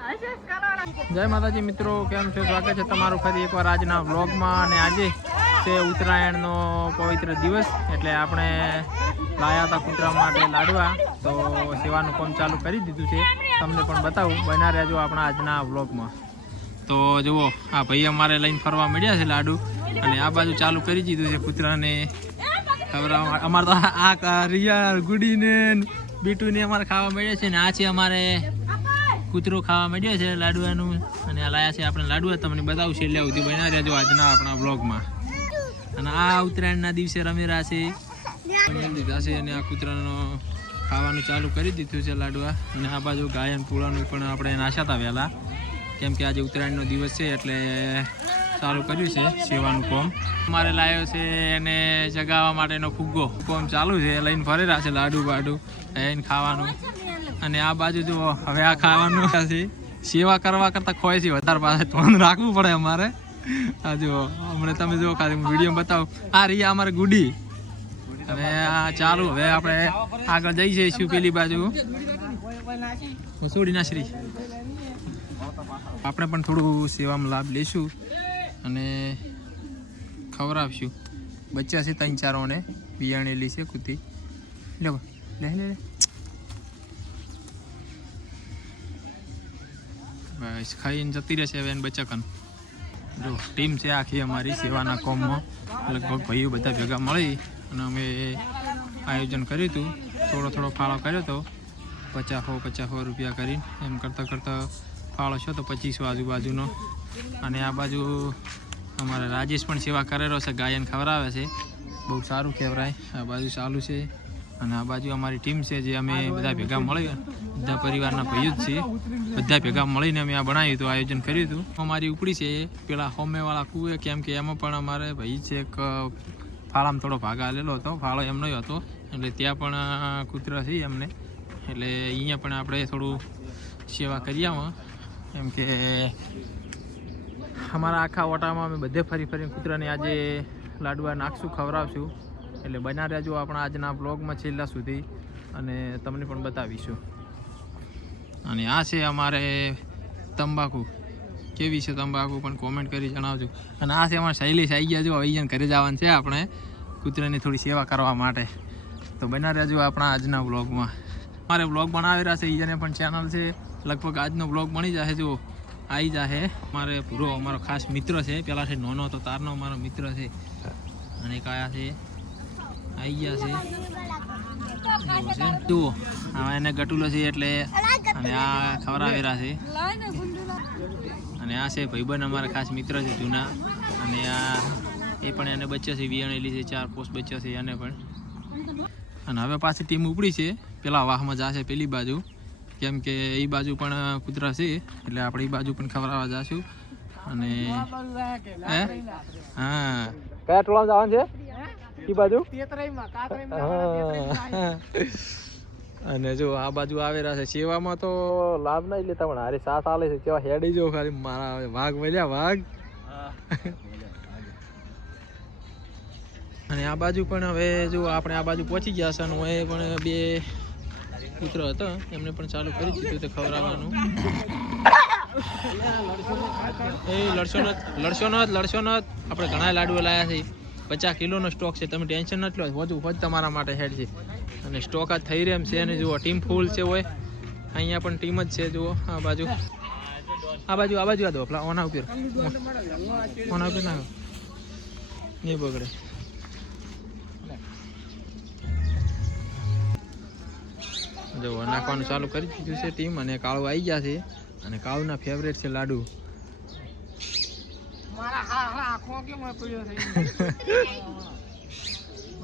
જય માતાજી મિત્રો, કેમ છો? સ્વાગત છે તમારું ફરી એકવાર આજના વ્લોગમાં. અને આજે છે ઉત્તરાયણનો પવિત્ર દિવસ, એટલે આપણે લાયા હતા કૂતરા માટે લાડવા, તો સેવાનું કામ ચાલુ કરી દીધું છે. તમને પણ બતાવું, બના રહેજો આપણા આજના વ્લોગમાં. તો જુઓ, આ ભાઈ અમારે લઈને ફરવા મળ્યા છે લાડુ, અને આ બાજુ ચાલુ કરી દીધું છે કૂતરાને ખવડાવવા. અમારે તો આ રિયા ગુડીને બીટુને અમારે ખાવા મળ્યા છે, ને આ છે અમારે કૂતરો ખાવા માંડ્યો છે લાડવાનું, અને આ લાયા છે આપણે લાડવા. તમને બતાવું છે એટલે સુધી બના રહેજો આજના આપણા બ્લોગમાં. અને આ ઉત્તરાયણના દિવસે રમેરા છે દીધા છે, અને આ કૂતરાનો ખાવાનું ચાલુ કરી દીધું છે લાડવા. અને આ બાજુ ગાયન પૂળાનું પણ આપણે નાખ્યા હતા વહેલા, કેમ કે આજે ઉત્તરાયણનો દિવસ છે એટલે ચાલુ કર્યું છે સેવાનું કોમ. અમારે લાવ્યો છે એને જગાવવા માટેનો ફુગ્ગો, કોમ ચાલુ છે, લઈને ફરી રહ્યા છે લાડુ બાડુ એને ખાવાનું. અને આ બાજુ જુઓ, હવે આ ખાવાનું છે, સેવા કરવા કરતાં ખોય છે વધારે પાસે ધ્યાન રાખવું પડે અમારે. આ જુઓ, હમણાં તમે જુઓ, ખાલી હું વિડીયો બતાવું. આ રહી અમારે ગુડી. હવે આ ચાલુ, હવે આપણે આગળ જઈ જઈશું પેલી બાજુ સુડી નાશરી. આપણે પણ થોડું સેવામાં લાભ લઈશું અને ખવડાવશું. બચ્ચા છે 3-4 બિયાણેલી છે કૂતી. લે લે લે બસ ખાઈને જતી રહેશે હવે એને બચ્ચા કન. જો ટીમ છે આખી અમારી સેવાના કોમમાં, લગભગ ભાઈઓ બધા ભેગા મળી અને અમે આયોજન કર્યું હતું. થોડો ફાળો કર્યો હતો, 50 રૂપિયા કરીને. એમ કરતાં ફાળો છો તો 2500 આજુબાજુનો. અને આ બાજુ અમારે રાજેશ પણ સેવા કરેલો છે, ગાયન ખવડાવે છે, બહુ સારું કહેવાય. આ બાજુ ચાલુ છે. અને આ બાજુ અમારી ટીમ છે, જે અમે બધા ભેગા મળી, બધા પરિવારના ભાઈઓ જ છીએ, બધા ભેગા મળીને અમે આ બનાવ્યું હતું, આયોજન કર્યું હતું. અમારી ઉપડી છે પેલા હોમેવાળા કુએ, કેમ કે એમાં પણ અમારે ભાઈ છે એક ફાળામાં થોડો ભાગ આલેલો હતો, ફાળો એમનો હતો, એટલે ત્યાં પણ કૂતરા છે એમને, એટલે અહીંયા પણ આપણે થોડું સેવા કરી આમાં. એમ કે અમારા આખા ઓટામાં અમે બધે ફરીને કૂતરાને આજે લાડવા નાખશું, ખવડાવશું. એટલે બના રહેજો આપણા આજના બ્લોગમાં છેલ્લા સુધી, અને તમને પણ બતાવીશું. અને આ છે અમારે તંબાકુ. કેવી છે તંબાકુ પણ કોમેન્ટ કરી જણાવજો. અને આ છે અમારે શૈલેષ આવી ગયા, જો અહીંયા ઘરે જવાનું છે આપણે કૂતરાની થોડી સેવા કરવા માટે. તો બના રહેજો આપણા આજના બ્લોગમાં. અમારે બ્લોગ બનાવી રહ્યા છે, એને પણ ચેનલ છે, લગભગ આજનો બ્લોગ બની જશે. જો આવી જશે. અમારે પૂરો અમારો ખાસ મિત્ર છે, પહેલાં છે નાનો હતો તારનો અમારો મિત્ર છે. અને કયા છે આવી ગયા છે જુઓ, હા એને ગટુલો છે એટલે. અને આ ખવડાવેરા છે. અને આ છે ભાઈબંધ અમારા ખાસ મિત્ર છે જૂના. અને આ એ પણ એને બચ્ચા છે, વિયાણેલી છે, 4 પોસ્ટ બચ્ચા છે એને પણ. અને હવે પાછી ટીમ ઉપડી છે, પેલા વાહમાં જશે પેલી બાજુ, કેમ કે એ બાજુ પણ કૂતરા છે, એટલે આપણે એ બાજુ પણ ખવડાવવા જશું. અને હા, કયા ટોળામાં જવાનું છે એ બાજુ? અને જો આ બાજુ આવેલા છે સેવામાં, તો લાભ નહીં લેતા પણ હારે સાથ આલે છે. કેવા હેડી જો ખાલી મારા વાઘ મળ્યા, વાઘ. અને આ બાજુ પણ હવે જો આપણે આ બાજુ પહોંચી ગયા છે, અને હું પણ 2 કૂતરો હતા એમને પણ ચાલુ કરી દીધું તે ખવડાવવાનું. એ લડશો ન. આપણે ઘણા લાડવા લાયા છે, 50 કિલોનો સ્ટોક છે, તમે ટેન્શન નથી લો, વધુ તમારા માટે હેડ છે. અને સ્ટોક આજ થઈ રહ્યો એમ છે. અને જુઓ ટીમ ફૂલ છે હોય, અહીંયા પણ ટીમ જ છે. જુઓ આ બાજુ આ દો પેલા ઓના ઉપર ના નહીં બગડે. જો નાખવાનું ચાલુ કરી દીધું છે ટીમ. અને કાળુ આવી ગયા છે, અને કાળુના ફેવરેટ છે લાડુ.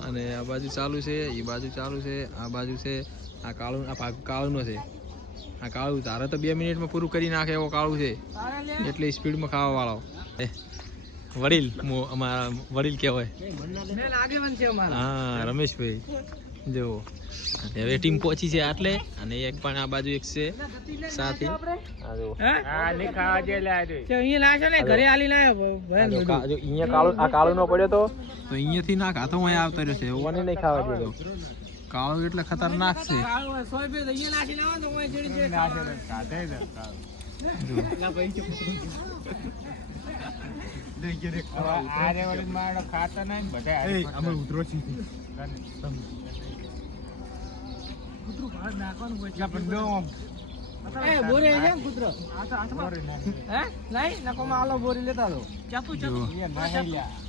અને આ બાજુ ચાલુ છે, એ બાજુ ચાલુ છે, આ બાજુ છે. આ કાળુનો છે. આ કાળુ તારે તો 2 મિનિટમાં પૂરું કરી નાખે એવો કાળુ છે, એટલે સ્પીડમાં ખાવા વાળો વડીલ. અમારા વડીલ કહેવાય. હા, રમેશભાઈ. જો હવે ટીમ પહોંચી છે આટલે. અને એક પણ આ બાજુ એક છે સાથી. આ કાળુ નો પડ્યો તો અહીંયાથી ના ખાતો હું આવતો રહ્યો છે. ઓને નહીં ખાવા દેતો. કાળો એટલે ખતરનાક છે.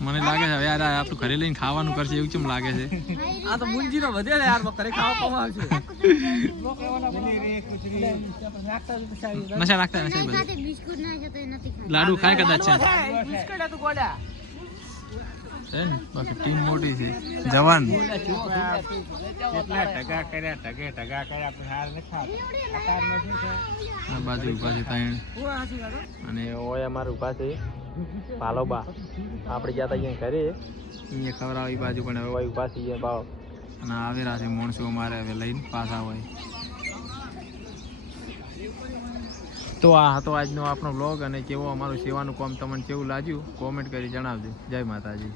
મને લાગે છે યાર આ આપણું ઘરે લઈને ખાવાનું કરશે એવું કેમ લાગે છે? આ તો મુંજી નો વધે યાર ઘરે ખાવા કમા આવશે. નશા રાખતા નશા લાડુ ખાય કદાચ છે બિસ્કિટ હતું ગોડા. છે ને બાકી ટીમ મોટી છે જવાન આ બાજુ ઉભા છે ત્રણ અને ઓય અમારે ઉભા છે પાલોબા આપણે ગયા હતા અહીંયા ઘરે અહીંયા ખવડાવી બાજુ પણ હવે ઓય ઉભા છીએ ભાવ અને આવેલા છે માણસો અમારે હવે લઈને પાછા હોય. તો આ હતો આજનો આપણો વ્લોગ અને કેવો અમારું સેવાનું કામ તમને કેવું લાગ્યું કોમેન્ટ કરી જણાવજો. જય માતાજી.